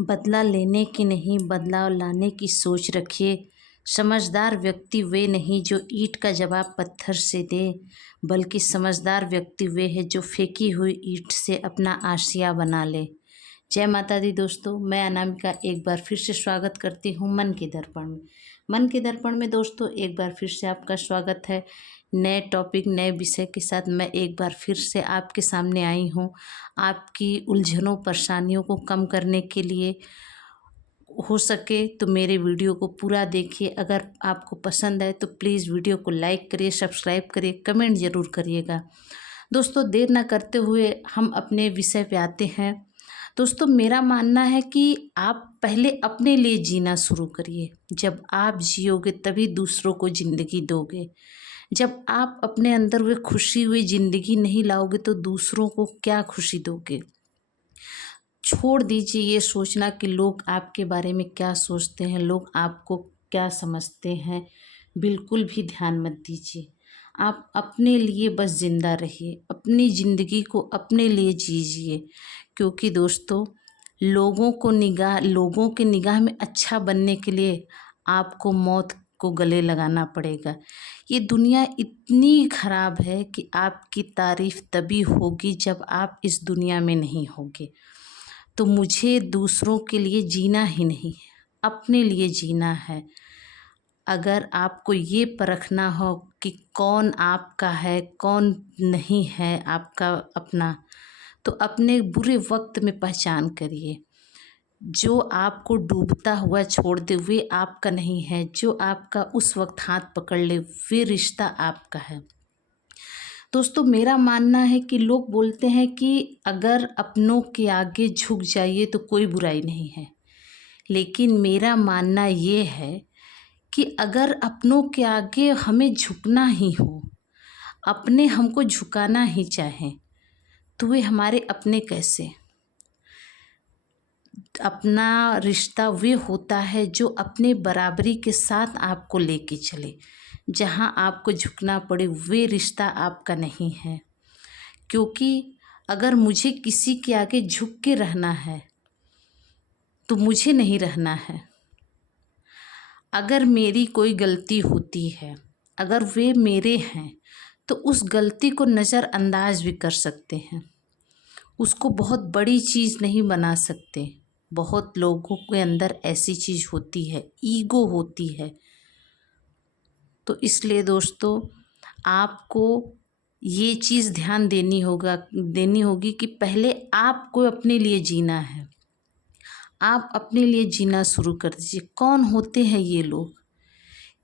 बदला लेने की नहीं, बदलाव लाने की सोच रखिए। समझदार व्यक्ति वे नहीं जो ईंट का जवाब पत्थर से दे, बल्कि समझदार व्यक्ति वे है जो फेंकी हुई ईंट से अपना आशिया बना ले। जय माता दी दोस्तों, मैं अनामिका एक बार फिर से स्वागत करती हूँ मन के दर्पण में। मन के दर्पण में दोस्तों एक बार फिर से आपका स्वागत है। नए टॉपिक, नए विषय के साथ मैं एक बार फिर से आपके सामने आई हूँ, आपकी उलझनों परेशानियों को कम करने के लिए। हो सके तो मेरे वीडियो को पूरा देखिए। अगर आपको पसंद आए तो प्लीज़ वीडियो को लाइक करिए, सब्सक्राइब करिए, कमेंट ज़रूर करिएगा। दोस्तों देर ना करते हुए हम अपने विषय पे आते हैं। दोस्तों मेरा मानना है कि आप पहले अपने लिए जीना शुरू करिए। जब आप जियोगे तभी दूसरों को ज़िंदगी दोगे। जब आप अपने अंदर वे खुशी हुई ज़िंदगी नहीं लाओगे तो दूसरों को क्या खुशी दोगे। छोड़ दीजिए ये सोचना कि लोग आपके बारे में क्या सोचते हैं, लोग आपको क्या समझते हैं। बिल्कुल भी ध्यान मत दीजिए। आप अपने लिए बस ज़िंदा रहिए, अपनी ज़िंदगी को अपने लिए जीजिए। क्योंकि दोस्तों लोगों के निगाह में अच्छा बनने के लिए आपको मौत को गले लगाना पड़ेगा। ये दुनिया इतनी खराब है कि आपकी तारीफ़ तभी होगी जब आप इस दुनिया में नहीं होगे। तो मुझे दूसरों के लिए जीना ही नहीं, अपने लिए जीना है। अगर आपको ये परखना हो कि कौन आपका है, कौन नहीं है आपका अपना, तो अपने बुरे वक्त में पहचान करिए। जो आपको डूबता हुआ छोड़ दे वे आपका नहीं है, जो आपका उस वक्त हाथ पकड़ ले वे रिश्ता आपका है। दोस्तों मेरा मानना है कि लोग बोलते हैं कि अगर अपनों के आगे झुक जाइए तो कोई बुराई नहीं है, लेकिन मेरा मानना ये है कि अगर अपनों के आगे हमें झुकना ही हो, अपने हमको झुकाना ही चाहें, तो वे हमारे अपने कैसे। अपना रिश्ता वे होता है जो अपने बराबरी के साथ आपको लेके चले। जहाँ आपको झुकना पड़े वे रिश्ता आपका नहीं है। क्योंकि अगर मुझे किसी के आगे झुक के रहना है तो मुझे नहीं रहना है। अगर मेरी कोई गलती होती है, अगर वे मेरे हैं, तो उस गलती को नज़रअंदाज भी कर सकते हैं, उसको बहुत बड़ी चीज़ नहीं बना सकते। बहुत लोगों के अंदर ऐसी चीज़ होती है, ईगो होती है। तो इसलिए दोस्तों आपको ये चीज़ ध्यान देनी होगी कि पहले आपको अपने लिए जीना है। आप अपने लिए जीना शुरू कर दीजिए। कौन होते हैं ये लोग,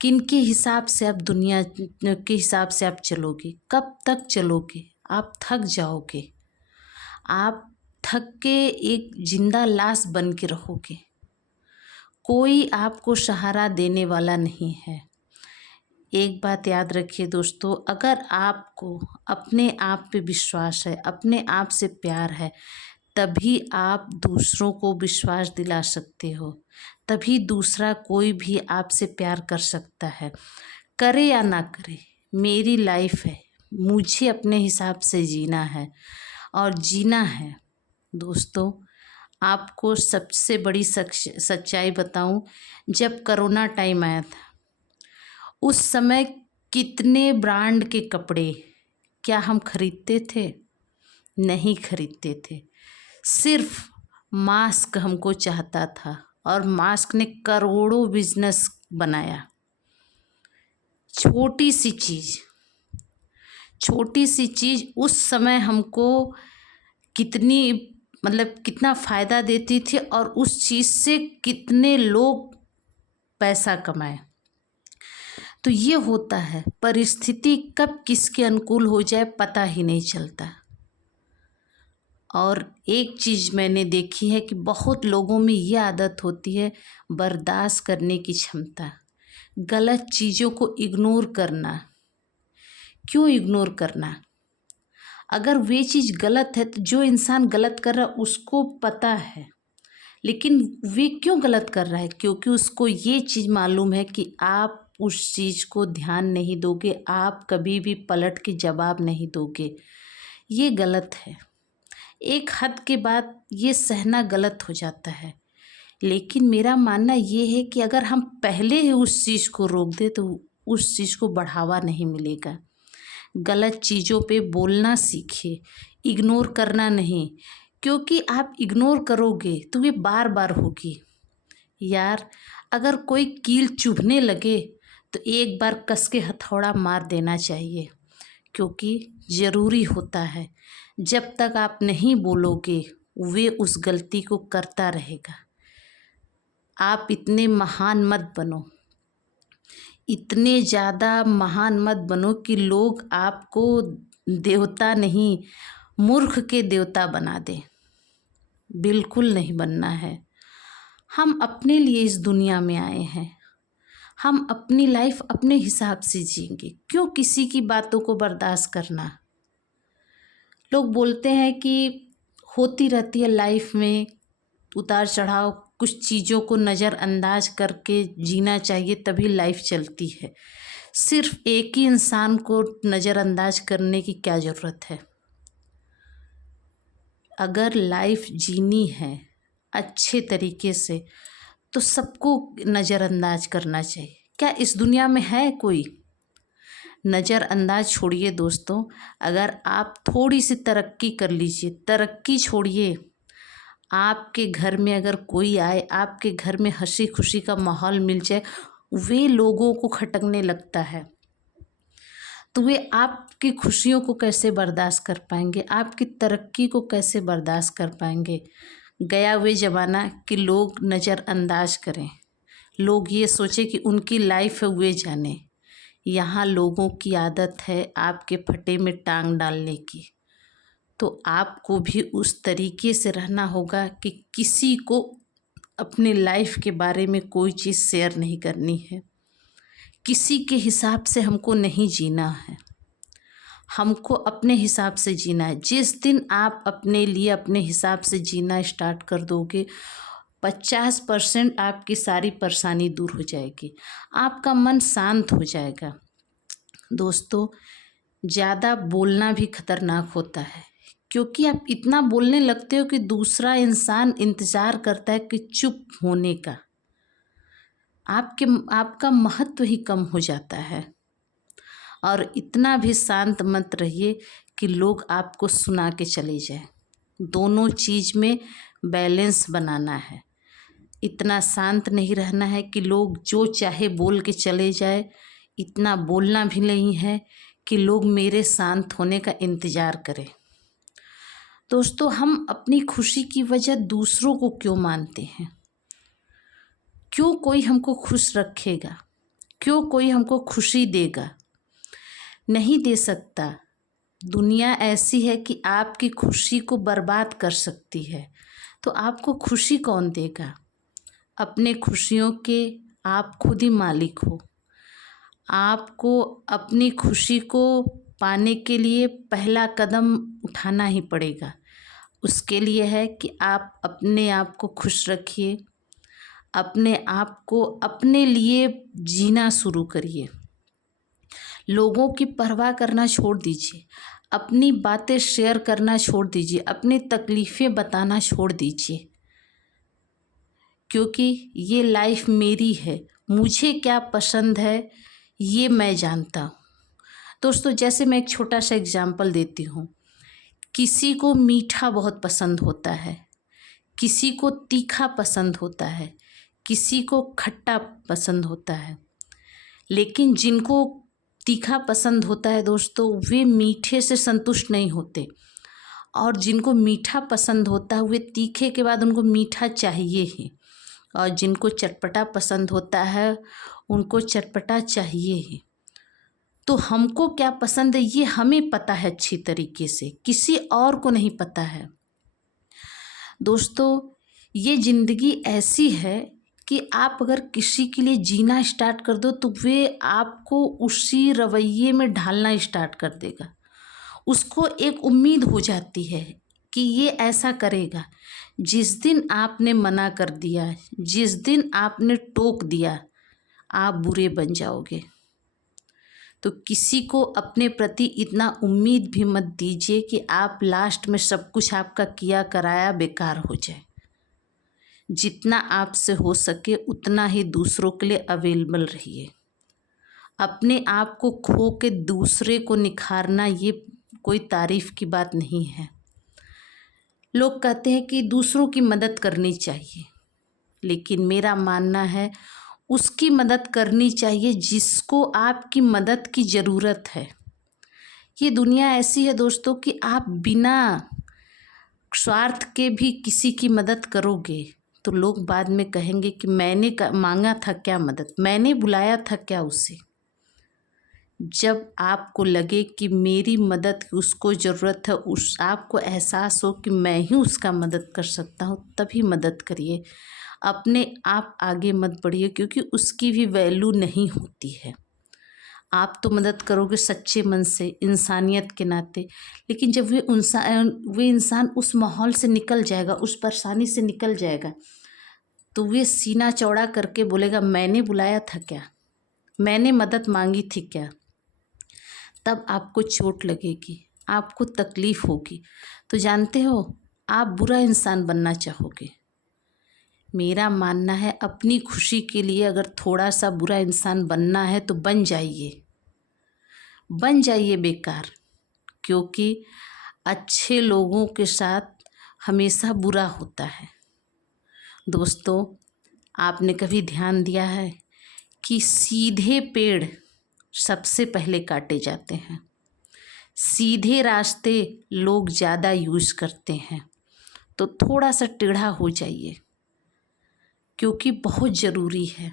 किनके हिसाब से आप दुनिया के हिसाब से आप चलोगे, कब तक चलोगे। आप थक जाओगे, आप थक के एक जिंदा लाश बन के रहोगे। कोई आपको सहारा देने वाला नहीं है। एक बात याद रखिए दोस्तों, अगर आपको अपने आप पे विश्वास है, अपने आप से प्यार है, तभी आप दूसरों को विश्वास दिला सकते हो। तभी दूसरा कोई भी आपसे प्यार कर सकता है। करे या ना करे, मेरी लाइफ है, मुझे अपने हिसाब से जीना है और जीना है। दोस्तों आपको सबसे बड़ी सच्चाई बताऊं, जब कोरोना टाइम आया था उस समय कितने ब्रांड के कपड़े क्या हम खरीदते थे? नहीं खरीदते थे। सिर्फ मास्क हमको चाहता था और मास्क ने करोड़ों बिजनेस बनाया। छोटी सी चीज़ उस समय हमको कितना फ़ायदा देती थी और उस चीज़ से कितने लोग पैसा कमाए। तो ये होता है, परिस्थिति कब किसके अनुकूल हो जाए पता ही नहीं चलता। और एक चीज़ मैंने देखी है कि बहुत लोगों में ये आदत होती है, बर्दाश्त करने की क्षमता। गलत चीज़ों को इग्नोर करना। क्यों इग्नोर करना? अगर वे चीज़ गलत है तो जो इंसान गलत कर रहा है उसको पता है, लेकिन वे क्यों गलत कर रहा है? क्योंकि उसको ये चीज़ मालूम है कि आप उस चीज़ को ध्यान नहीं दोगे, आप कभी भी पलट के जवाब नहीं दोगे। ये गलत है। एक हद के बाद ये सहना गलत हो जाता है। लेकिन मेरा मानना ये है कि अगर हम पहले ही उस चीज़ को रोक दें तो उस चीज़ को बढ़ावा नहीं मिलेगा। गलत चीज़ों पे बोलना सीखिए, इग्नोर करना नहीं, क्योंकि आप इग्नोर करोगे तो ये बार बार होगी। यार, अगर कोई कील चुभने लगे तो एक बार कस के हथौड़ा मार देना चाहिए, क्योंकि ज़रूरी होता है। जब तक आप नहीं बोलोगे वे उस गलती को करता रहेगा। आप इतने महान मत बनो, इतने ज़्यादा महान मत बनो कि लोग आपको देवता नहीं मूर्ख के देवता बना दें। बिल्कुल नहीं बनना है। हम अपने लिए इस दुनिया में आए हैं, हम अपनी लाइफ अपने हिसाब से जिएंगे। क्यों किसी की बातों को बर्दाश्त करना। लोग बोलते हैं कि होती रहती है लाइफ में उतार चढ़ाव, कुछ चीज़ों को नज़रअंदाज करके जीना चाहिए तभी लाइफ चलती है। सिर्फ एक ही इंसान को नज़रअंदाज करने की क्या ज़रूरत है। अगर लाइफ जीनी है अच्छे तरीके से तो सबको नज़रअंदाज करना चाहिए। क्या इस दुनिया में है कोई? नज़रअंदाज छोड़िए दोस्तों, अगर आप थोड़ी सी तरक्की कर लीजिए, तरक्की छोड़िए, आपके घर में अगर कोई आए, आपके घर में हंसी खुशी का माहौल मिल जाए, वे लोगों को खटकने लगता है तो वे आपकी खुशियों को कैसे बर्दाश्त कर पाएंगे, आपकी तरक्की को कैसे बर्दाश्त कर पाएंगे। गया वे ज़माना कि लोग नज़रअंदाज करें, लोग ये सोचे कि उनकी लाइफ है वे जाने। यहाँ लोगों की आदत है आपके फटे में टांग डालने की। तो आपको भी उस तरीके से रहना होगा कि किसी को अपने लाइफ के बारे में कोई चीज़ शेयर नहीं करनी है। किसी के हिसाब से हमको नहीं जीना है, हमको अपने हिसाब से जीना है। जिस दिन आप अपने लिए अपने हिसाब से जीना स्टार्ट कर दोगे 50% आपकी सारी परेशानी दूर हो जाएगी, आपका मन शांत हो जाएगा। दोस्तों, ज़्यादा बोलना भी खतरनाक होता है, क्योंकि आप इतना बोलने लगते हो कि दूसरा इंसान इंतज़ार करता है कि चुप होने का। आपका महत्व ही कम हो जाता है। और इतना भी शांत मत रहिए कि लोग आपको सुना के चले जाए। दोनों चीज़ में बैलेंस बनाना है। इतना शांत नहीं रहना है कि लोग जो चाहे बोल के चले जाए, इतना बोलना भी नहीं है कि लोग मेरे शांत होने का इंतज़ार करें। दोस्तों, हम अपनी खुशी की वजह दूसरों को क्यों मानते हैं? क्यों कोई हमको खुश रखेगा? क्यों कोई हमको खुशी देगा? नहीं दे सकता। दुनिया ऐसी है कि आपकी खुशी को बर्बाद कर सकती है, तो आपको खुशी कौन देगा? अपने खुशियों के आप खुद ही मालिक हो। आपको अपनी खुशी को पाने के लिए पहला कदम उठाना ही पड़ेगा। उसके लिए है कि आप अपने आप को खुश रखिए, अपने आप को अपने लिए जीना शुरू करिए। लोगों की परवाह करना छोड़ दीजिए, अपनी बातें शेयर करना छोड़ दीजिए, अपनी तकलीफ़ें बताना छोड़ दीजिए, क्योंकि ये लाइफ मेरी है, मुझे क्या पसंद है ये मैं जानता हूँ। दोस्तों, जैसे मैं एक छोटा सा एग्जाम्पल देती हूँ। किसी को मीठा बहुत पसंद होता है, किसी को तीखा पसंद होता है, किसी को खट्टा पसंद होता है। लेकिन जिनको तीखा पसंद होता है दोस्तों, वे मीठे से संतुष्ट नहीं होते, और जिनको मीठा पसंद होता है वे तीखे के बाद उनको मीठा चाहिए ही, और जिनको चटपटा पसंद होता है उनको चटपटा चाहिए ही। तो हमको क्या पसंद है ये हमें पता है अच्छी तरीके से, किसी और को नहीं पता है। दोस्तों, ये ज़िंदगी ऐसी है कि आप अगर किसी के लिए जीना स्टार्ट कर दो तो वे आपको उसी रवैये में ढालना स्टार्ट कर देगा। उसको एक उम्मीद हो जाती है कि ये ऐसा करेगा। जिस दिन आपने मना कर दिया, जिस दिन आपने टोक दिया, आप बुरे बन जाओगे। तो किसी को अपने प्रति इतना उम्मीद भी मत दीजिए कि आप लास्ट में सब कुछ आपका किया कराया बेकार हो जाए। जितना आपसे हो सके उतना ही दूसरों के लिए अवेलेबल रहिए। अपने आप को खो के दूसरे को निखारना ये कोई तारीफ़ की बात नहीं है। लोग कहते हैं कि दूसरों की मदद करनी चाहिए, लेकिन मेरा मानना है उसकी मदद करनी चाहिए जिसको आपकी मदद की ज़रूरत है। ये दुनिया ऐसी है दोस्तों कि आप बिना स्वार्थ के भी किसी की मदद करोगे तो लोग बाद में कहेंगे कि मैंने मांगा था क्या मदद, मैंने बुलाया था क्या उसे। जब आपको लगे कि मेरी मदद की उसको ज़रूरत है, उस आपको एहसास हो कि मैं ही उसका मदद कर सकता हूँ, तभी मदद करिए। अपने आप आगे मत बढ़िए, क्योंकि उसकी भी वैल्यू नहीं होती है। आप तो मदद करोगे सच्चे मन से, इंसानियत के नाते, लेकिन जब वे इंसान उस माहौल से निकल जाएगा, उस परेशानी से निकल जाएगा, तो वे सीना चौड़ा करके बोलेगा मैंने बुलाया था क्या, मैंने मदद मांगी थी क्या। तब आपको चोट लगेगी, आपको तकलीफ़ होगी, तो जानते हो आप बुरा इंसान बनना चाहोगे। मेरा मानना है अपनी खुशी के लिए अगर थोड़ा सा बुरा इंसान बनना है तो बन जाइए बेकार, क्योंकि अच्छे लोगों के साथ हमेशा बुरा होता है। दोस्तों, आपने कभी ध्यान दिया है कि सीधे पेड़ सबसे पहले काटे जाते हैं, सीधे रास्ते लोग ज़्यादा यूज़ करते हैं, तो थोड़ा सा टेढ़ा हो जाइए, क्योंकि बहुत ज़रूरी है।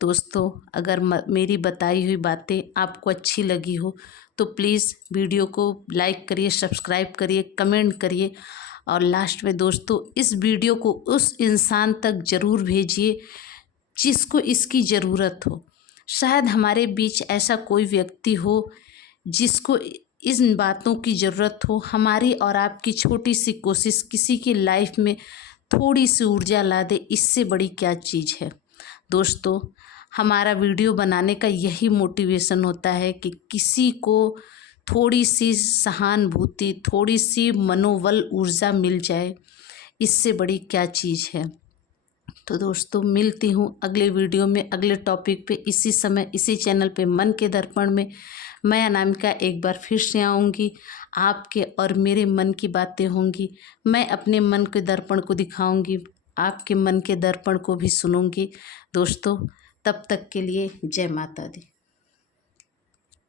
दोस्तों, अगर मेरी बताई हुई बातें आपको अच्छी लगी हो तो प्लीज़ वीडियो को लाइक करिए, सब्सक्राइब करिए, कमेंट करिए, और लास्ट में दोस्तों इस वीडियो को उस इंसान तक ज़रूर भेजिए जिसको इसकी ज़रूरत हो। शायद हमारे बीच ऐसा कोई व्यक्ति हो जिसको इन बातों की ज़रूरत हो। हमारी और आपकी छोटी सी कोशिश किसी की लाइफ में थोड़ी सी ऊर्जा ला दे, इससे बड़ी क्या चीज़ है। दोस्तों, हमारा वीडियो बनाने का यही मोटिवेशन होता है कि किसी को थोड़ी सी सहानुभूति, थोड़ी सी मनोबल ऊर्जा मिल जाए, इससे बड़ी क्या चीज़ है। तो दोस्तों, मिलती हूँ अगले वीडियो में, अगले टॉपिक पे, इसी समय इसी चैनल पे मन के दर्पण में। मैं अनामिका एक बार फिर से आऊँगी, आपके और मेरे मन की बातें होंगी। मैं अपने मन के दर्पण को दिखाऊंगी, आपके मन के दर्पण को भी सुनूंगी। दोस्तों, तब तक के लिए जय माता दी।